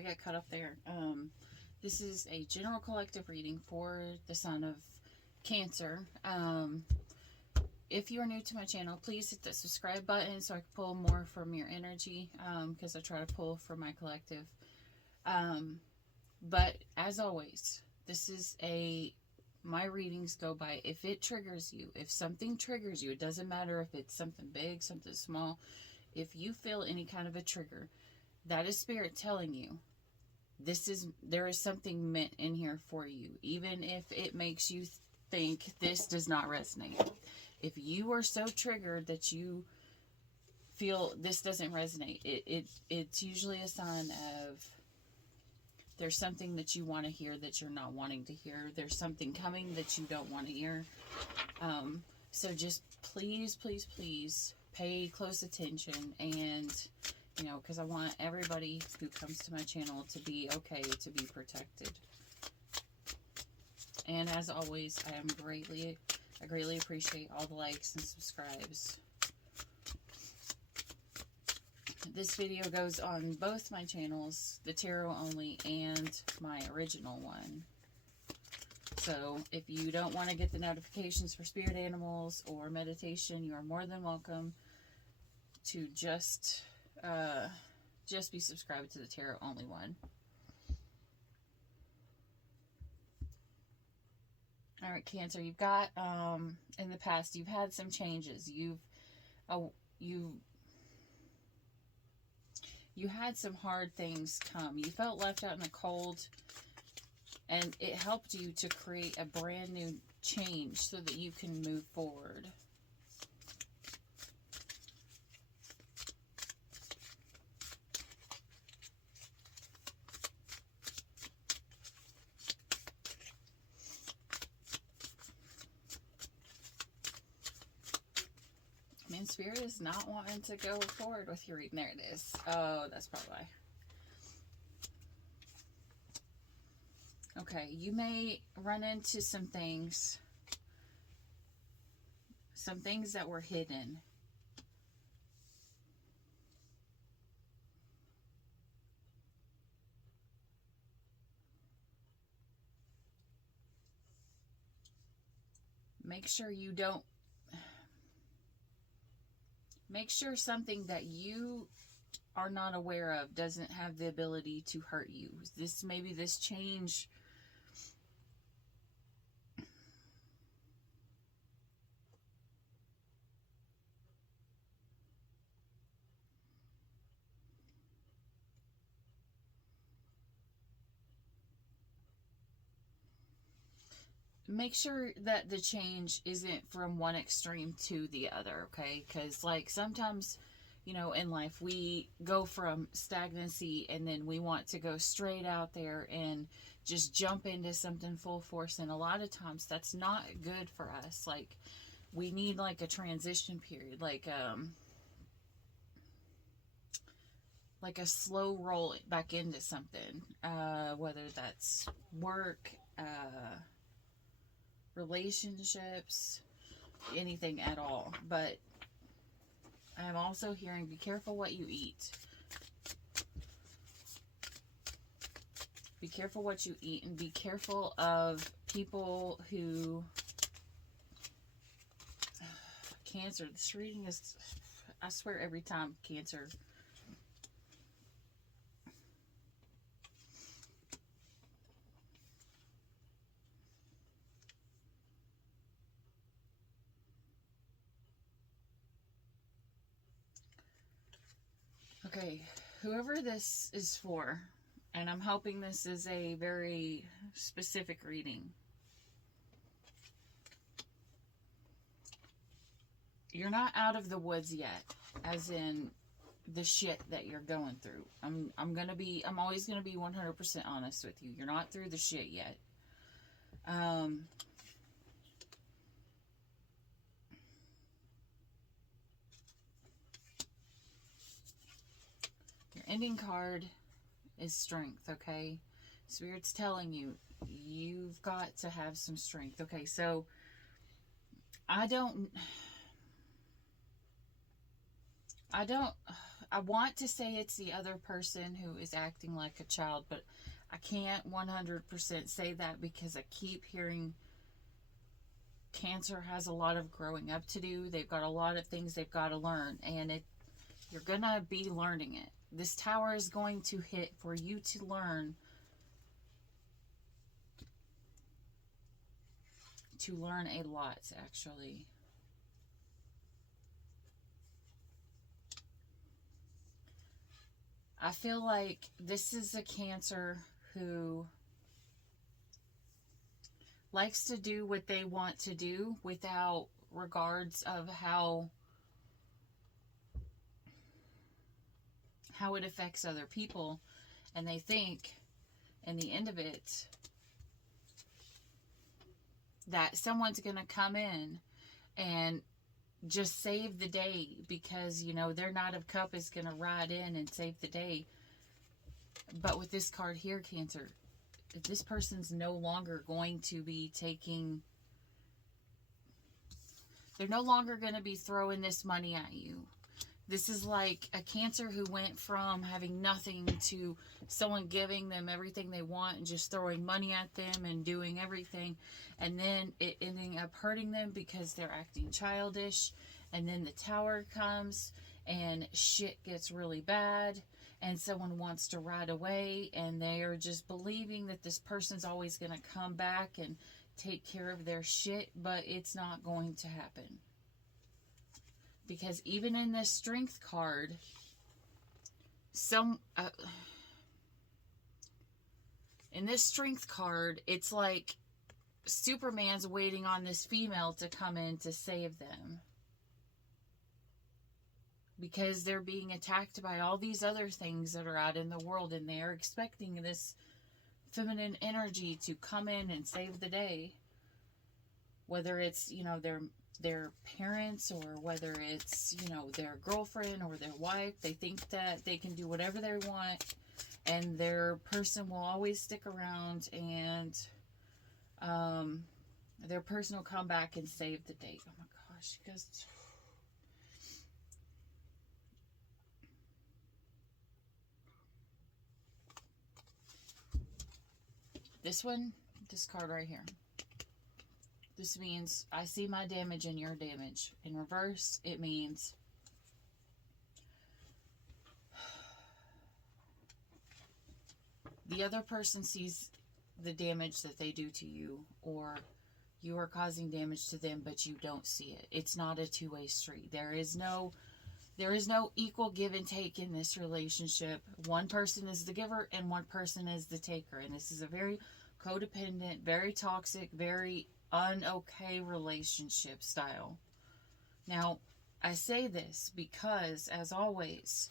We got cut off there. This is a general collective reading for the sign of Cancer. If you are new to my channel, please hit the subscribe button so I can pull more from your energy, because I try to pull from my collective. But as always, this is my readings go by if it triggers you, if something triggers you, it doesn't matter if it's something big, something small. If you feel any kind of a trigger, that is spirit telling you there is something meant in here for you, even if it makes you think this does not resonate. If you are so triggered that you feel this doesn't resonate, it's usually a sign of there's something that you want to hear that you're not wanting to hear. There's something coming that you don't want to hear. So just please, please, please pay close attention, and because I want everybody who comes to my channel to be okay, to be protected. And as always, I greatly appreciate all the likes and subscribes. This video goes on both my channels, the tarot only and my original one. So if you don't want to get the notifications for spirit animals or meditation, you are more than welcome to just be subscribed to the tarot only one. All right, Cancer, you've got in the past you've had some changes. You had some hard things come. You felt left out in the cold, and it helped you to create a brand new change so that you can move forward. Man, Spirit is not wanting to go forward with your reading. There it is. Oh, that's probably why. Okay, you may run into some things that were hidden. Make sure something that you are not aware of doesn't have the ability to hurt you. Maybe this change make sure that the change isn't from one extreme to the other, okay? Because like sometimes in life we go from stagnancy and then we want to go straight out there and just jump into something full force, and a lot of times that's not good for us. Like we need like a transition period, like a slow roll back into something, whether that's work, relationships, anything at all. But I'm also hearing be careful what you eat. Be careful what you eat, and be careful of people who... Cancer, this reading is... I swear every time, Cancer. Okay, whoever this is for, and I'm hoping this is a very specific reading. You're not out of the woods yet, as in the shit that you're going through. I'm always gonna be 100% honest with you. You're not through the shit yet. Your ending card is strength, okay? Spirit's telling you, you've got to have some strength. Okay, so I don't I want to say it's the other person who is acting like a child, but I can't 100% say that because I keep hearing Cancer has a lot of growing up to do. They've got a lot of things they've got to learn, and you're going to be learning it. This tower is going to hit for you to learn a lot, actually. I feel like this is a Cancer who likes to do what they want to do without regards of how it affects other people. And they think, in the end of it, that someone's going to come in and just save the day because, you know, their Knight of Cup is going to ride in and save the day. But with this card here, Cancer, this person's no longer going to be taking... They're no longer going to be throwing this money at you. This is like a Cancer who went from having nothing to someone giving them everything they want and just throwing money at them and doing everything. And then it ending up hurting them because they're acting childish. And then the Tower comes and shit gets really bad. And someone wants to ride away. And they are just believing that this person's always going to come back and take care of their shit. But it's not going to happen. Because even in this Strength card, in this Strength card, it's like Superman's waiting on this female to come in to save them. Because they're being attacked by all these other things that are out in the world, and they're expecting this feminine energy to come in and save the day. Whether it's, you know, their parents, or whether it's, you know, their girlfriend or their wife. They think that they can do whatever they want, and their person will always stick around, and their person will come back and save the day. Oh my gosh, you guys. This card right here. This means I see my damage and your damage. In reverse, it means the other person sees the damage that they do to you, or you are causing damage to them, but you don't see it. It's not a two-way street. There is no equal give and take in this relationship. One person is the giver and one person is the taker. And this is a very codependent, very toxic, very un-okay relationship style. Now, I say this because, as always,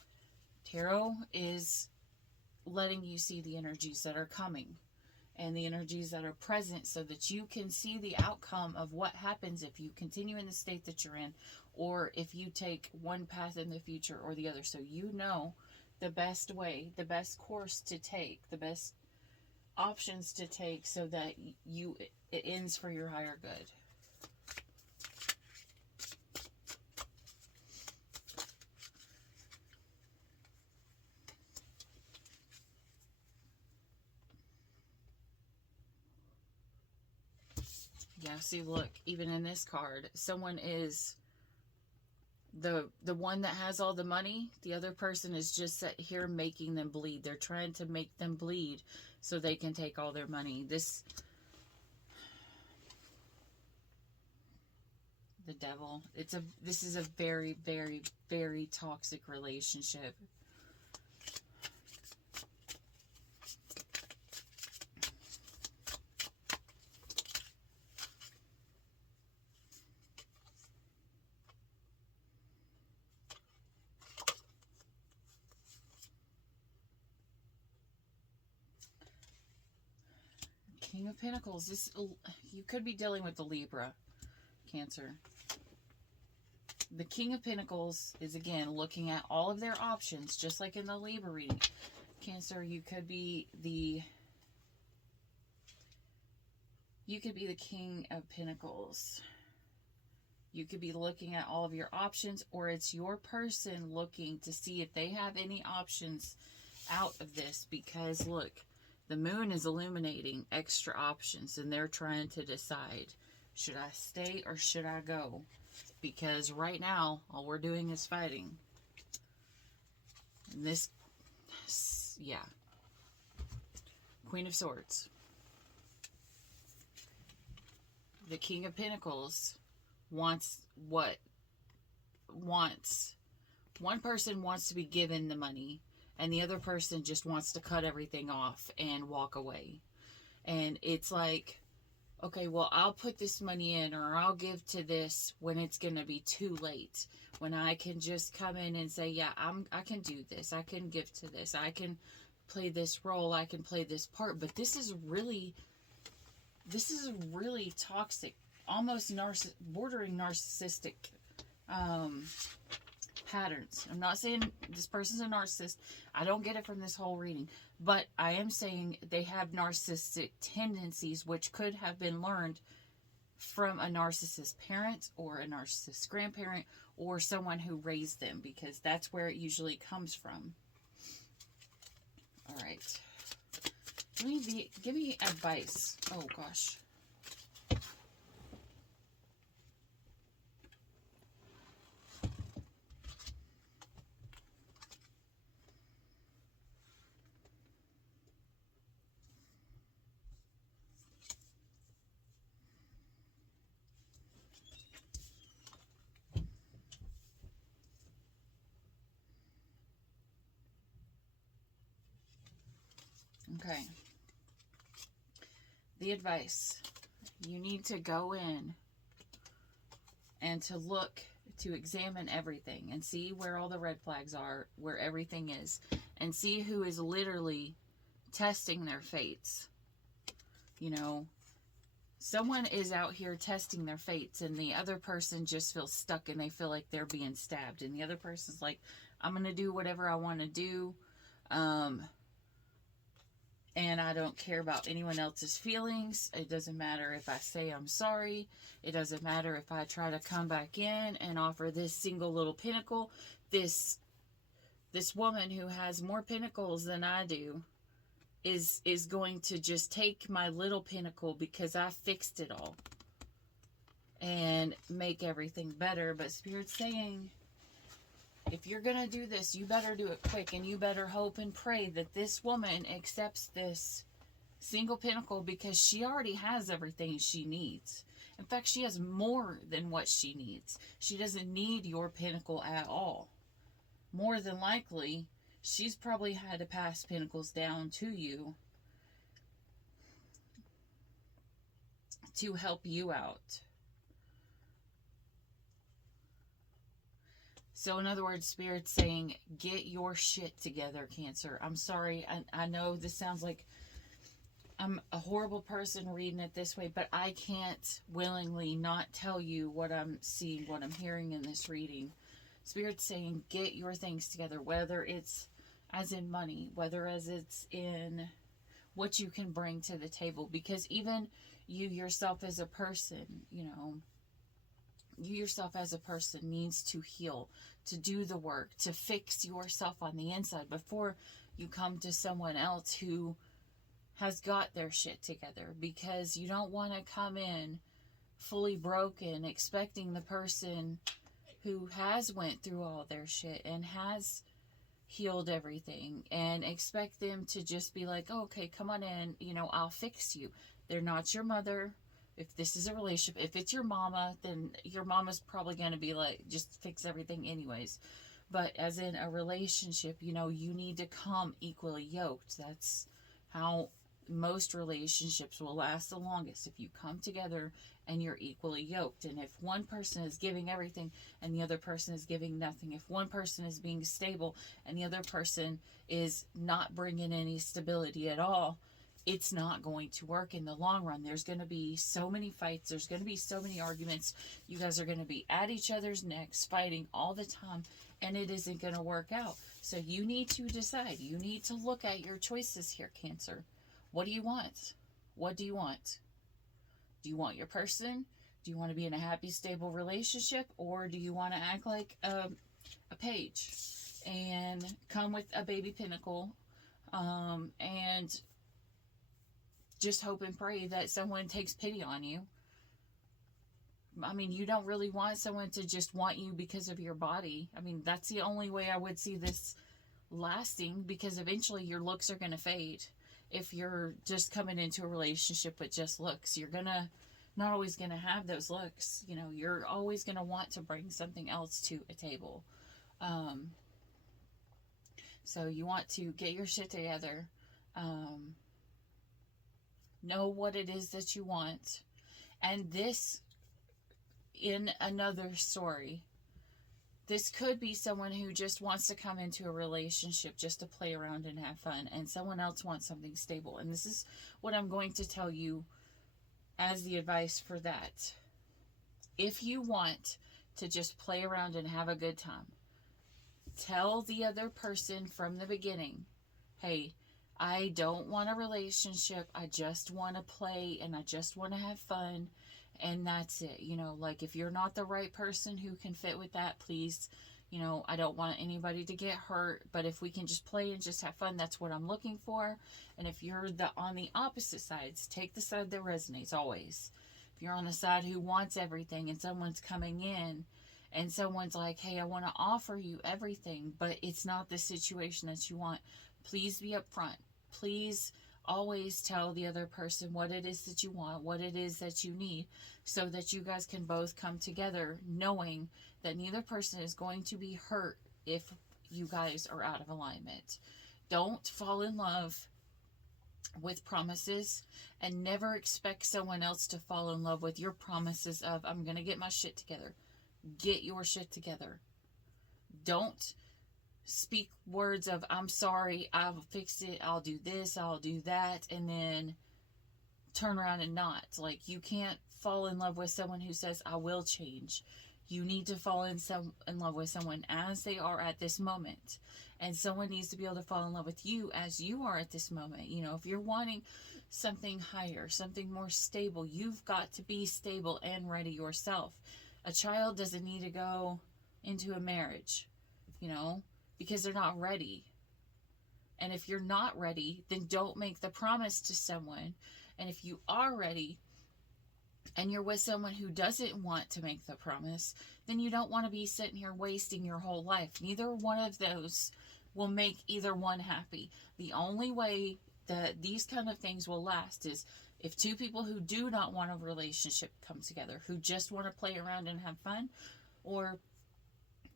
tarot is letting you see the energies that are coming and the energies that are present so that you can see the outcome of what happens if you continue in the state that you're in, or if you take one path in the future or the other. So you know the best way, the best course to take, the best options to take so that it ends for your higher good. Yeah, see, look, even in this card, someone is the one that has all the money. The other person is just sat here making them bleed. They're trying to make them bleed so they can take all their money. The Devil. This is a very, very, very toxic relationship. King of Pentacles. You could be dealing with the Libra, Cancer. The King of Pentacles is, again, looking at all of their options, just like in the Libra reading. Cancer, you could be the King of Pentacles. You could be looking at all of your options, or it's your person looking to see if they have any options out of this. Because look, the moon is illuminating extra options, and they're trying to decide, should I stay or should I go? Because right now, all we're doing is fighting. And this, yeah. Queen of Swords. The King of Pentacles wants what? Wants. One person wants to be given the money, and the other person just wants to cut everything off and walk away. And it's like, okay, well, I'll put this money in, or I'll give to this when it's going to be too late. When I can just come in and say, yeah, I can do this. I can give to this. I can play this role. I can play this part. But this is really toxic, almost bordering narcissistic patterns. I'm not saying this person's a narcissist. I don't get it from this whole reading. But I am saying they have narcissistic tendencies, which could have been learned from a narcissist parent or a narcissist grandparent or someone who raised them, because that's where it usually comes from. All right. Give me advice. Oh, gosh. Okay. The advice. You need to go in and to look, to examine everything and see where all the red flags are, where everything is, and see who is literally testing their fates. You know, someone is out here testing their fates, and the other person just feels stuck and they feel like they're being stabbed. And the other person's like, I'm going to do whatever I want to do. And I don't care about anyone else's feelings. It doesn't matter if I say I'm sorry. It doesn't matter if I try to come back in and offer this single little pinnacle. This woman who has more pinnacles than I do is going to just take my little pinnacle because I fixed it all and make everything better. But Spirit's saying, if you're going to do this, you better do it quick, and you better hope and pray that this woman accepts this single pinnacle, because she already has everything she needs. In fact, she has more than what she needs. She doesn't need your pinnacle at all. More than likely, she's probably had to pass pinnacles down to you to help you out. So in other words, Spirit's saying, get your shit together, Cancer. I'm sorry. I know this sounds like I'm a horrible person reading it this way, but I can't willingly not tell you what I'm seeing, what I'm hearing in this reading. Spirit's saying, get your things together, whether it's as in money, whether as it's in what you can bring to the table. Because even you yourself as a person, you know, you yourself as a person needs to heal, to do the work, to fix yourself on the inside before you come to someone else who has got their shit together. Because you don't want to come in fully broken expecting the person who has went through all their shit and has healed everything, and expect them to just be like, oh, okay, come on in, you know, I'll fix you. They're not your mother. If this is a relationship, if it's your mama, then your mama's probably going to be like, just fix everything anyways. But as in a relationship, you know, you need to come equally yoked. That's how most relationships will last the longest, if you come together and you're equally yoked. And if one person is giving everything and the other person is giving nothing, if one person is being stable and the other person is not bringing any stability at all, it's not going to work in the long run. There's going to be so many fights. There's going to be so many arguments. You guys are going to be at each other's necks, fighting all the time, and it isn't going to work out. So you need to decide. You need to look at your choices here, Cancer. What do you want? What do you want? Do you want your person? Do Do you want to be in a happy, stable relationship, or do you want to act like a page and come with a baby pinnacle, and just hope and pray that someone takes pity on you? I mean, you don't really want someone to just want you because of your body. I mean, that's the only way I would see this lasting, because eventually your looks are going to fade. If you're just coming into a relationship with just looks, you're not always going to have those looks. You know, you're always going to want to bring something else to a table. So you want to get your shit together. Know what it is that you want. And this, in another story, this could be someone who just wants to come into a relationship just to play around and have fun, and someone else wants something stable. And this is what I'm going to tell you as the advice for that. If you want to just play around and have a good time, tell the other person from the beginning, hey, I don't want a relationship. I just want to play and I just want to have fun. And that's it. You know, like, if you're not the right person who can fit with that, please, you know, I don't want anybody to get hurt. But if we can just play and just have fun, that's what I'm looking for. And if you're on the opposite sides, take the side that resonates always. If you're on the side who wants everything and someone's coming in and someone's like, hey, I want to offer you everything, but it's not the situation that you want, please be upfront. Please always tell the other person what it is that you want, what it is that you need, so that you guys can both come together knowing that neither person is going to be hurt if you guys are out of alignment. Don't fall in love with promises, and never expect someone else to fall in love with your promises of, I'm going to get my shit together. Get your shit together. Don't speak words of, I'm sorry, I'll fix it, I'll do this, I'll do that, and then turn around and not. Like, you can't fall in love with someone who says, I will change. You need to fall in love with someone as they are at this moment. And someone needs to be able to fall in love with you as you are at this moment. You know, if you're wanting something higher, something more stable, you've got to be stable and ready yourself. A child doesn't need to go into a marriage, you know, because they're not ready. And if you're not ready, then don't make the promise to someone. And if you are ready and you're with someone who doesn't want to make the promise, then you don't want to be sitting here wasting your whole life. Neither one of those will make either one happy. The only way that these kind of things will last is if two people who do not want a relationship come together, who just want to play around and have fun, or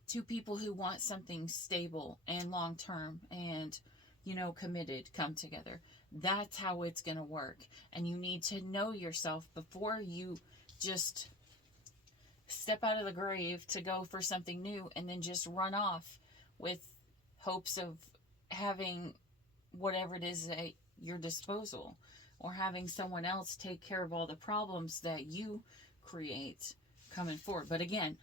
two people who want something stable and long-term and, you know, committed come together. That's how it's going to work. And you need to know yourself before you just step out of the grave to go for something new and then just run off with hopes of having whatever it is at your disposal, or having someone else take care of all the problems that you create coming forward. But again,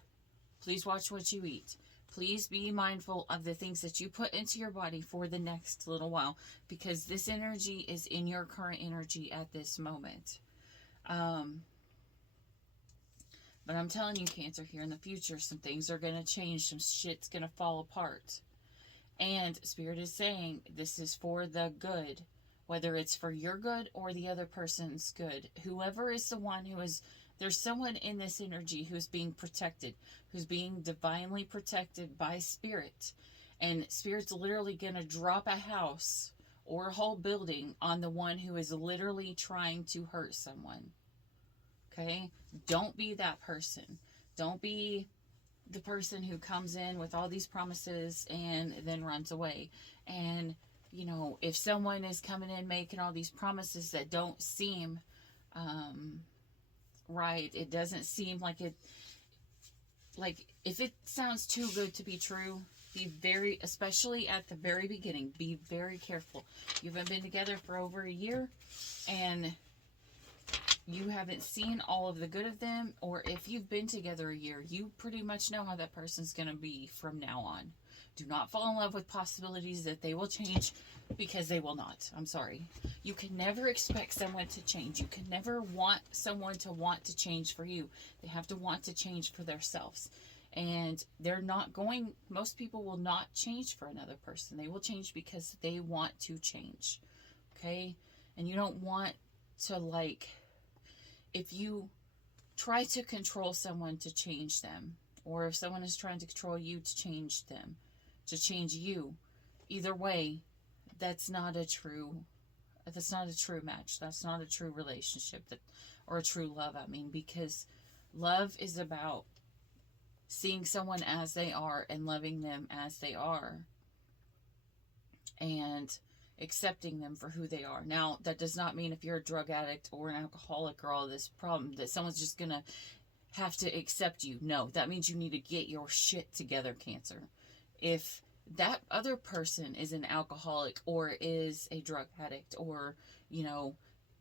please watch what you eat. Please be mindful of the things that you put into your body for the next little while, because this energy is in your current energy at this moment. But I'm telling you, Cancer, here in the future, some things are going to change. Some shit's going to fall apart. And Spirit is saying this is for the good, whether it's for your good or the other person's good. Whoever is the one who is, there's someone in this energy who's being protected, who's being divinely protected by Spirit. And Spirit's literally going to drop a house or a whole building on the one who is literally trying to hurt someone. Okay? Don't be that person. Don't be the person who comes in with all these promises and then runs away. And, you know, if someone is coming in making all these promises that don't seem right, it doesn't seem like it, like, if it sounds too good to be true, be very, especially at the very beginning, be very careful. You haven't been together for over a year and you haven't seen all of the good of them, or if you've been together a year, you pretty much know how that person's going to be from now on. Do not fall in love with possibilities that they will change, because they will not. I'm sorry. You can never expect someone to change. You can never want someone to want to change for you. They have to want to change for themselves. And they're not going, most people will not change for another person. They will change because they want to change. Okay? And you don't want to, like, if you try to control someone to change them, or if someone is trying to control you to change them, to change you, either way, that's not a true match. That's not a true relationship, or a true love, I mean, because love is about seeing someone as they are and loving them as they are and accepting them for who they are. Now, that does not mean if you're a drug addict or an alcoholic or all this problem that someone's just going to have to accept you. No, that means you need to get your shit together, Cancer. If that other person is an alcoholic or is a drug addict or, you know,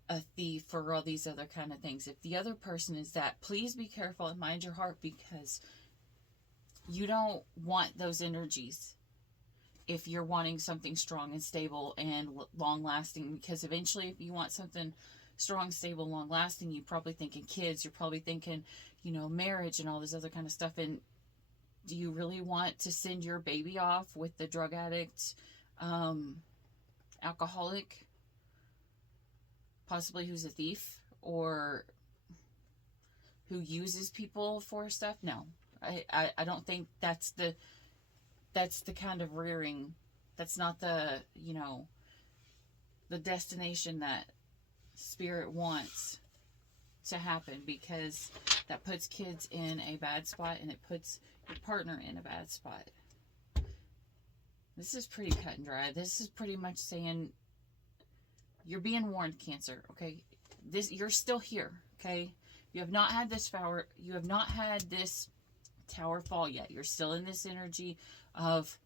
a thief or all these other kind of things, if the other person is that, please be careful and mind your heart, because you don't want those energies if you're wanting something strong and stable and long lasting. Because eventually, if you want something strong, stable, long lasting, you're probably thinking kids, you're probably thinking, you know, marriage and all this other kind of stuff. And do you really want to send your baby off with the drug addict, alcoholic, possibly who's a thief or who uses people for stuff? No. I don't think that's the kind of rearing, that's not the, you know, the destination that Spirit wants to happen, because that puts kids in a bad spot and it puts your partner in a bad spot. This is pretty cut and dry. This is pretty much saying you're being warned, Cancer, okay? You're still here, okay? You have not had this tower fall yet. You're still in this energy of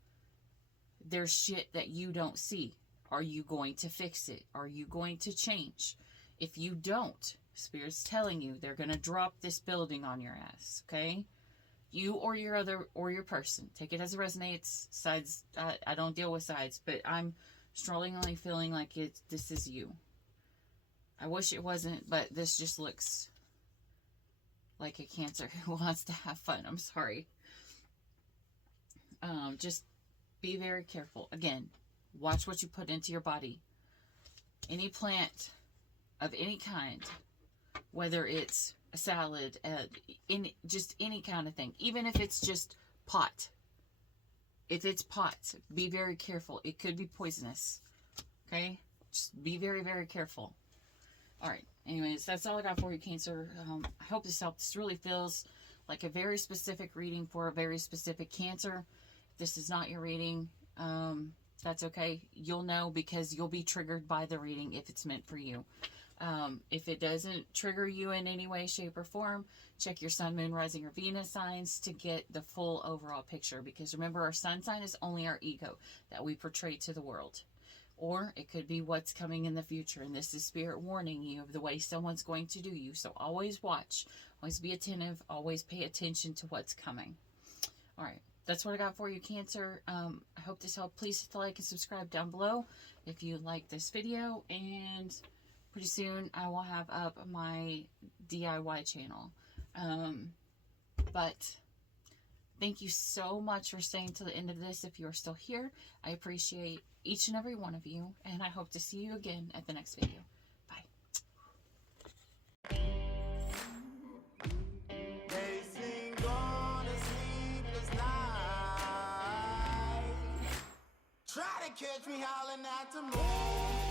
there's shit that you don't see. Are you going to fix it? Are you going to change? If you don't, Spirit's telling you they're going to drop this building on your ass, okay? You or your person. Take it as it resonates. Sides, I don't deal with sides, but I'm strongly feeling like this is you. I wish it wasn't, but this just looks like a Cancer who wants to have fun. I'm sorry. Just be very careful. Again, watch what you put into your body. Any plant of any kind, whether it's a salad, just any kind of thing, even if it's just pot. If it's pot, be very careful. It could be poisonous. Okay? Just be very, very careful. All right. Anyways, that's all I got for you, Cancer. I hope this helped. This really feels like a very specific reading for a very specific Cancer. If this is not your reading, that's okay. You'll know, because you'll be triggered by the reading if it's meant for you. If it doesn't trigger you in any way, shape, or form, check your Sun, Moon, Rising, or Venus signs to get the full overall picture. Because remember, our Sun sign is only our ego that we portray to the world. Or it could be what's coming in the future. And this is Spirit warning you of the way someone's going to do you. So always watch. Always be attentive. Always pay attention to what's coming. All right. That's what I got for you, Cancer. I hope this helped. Please hit the like and subscribe down below if you like this video. And pretty soon I will have up my DIY channel. But thank you so much for staying to the end of this. If you're still here, I appreciate each and every one of you, and I hope to see you again at the next video. Bye. Try to catch me howling at the moon.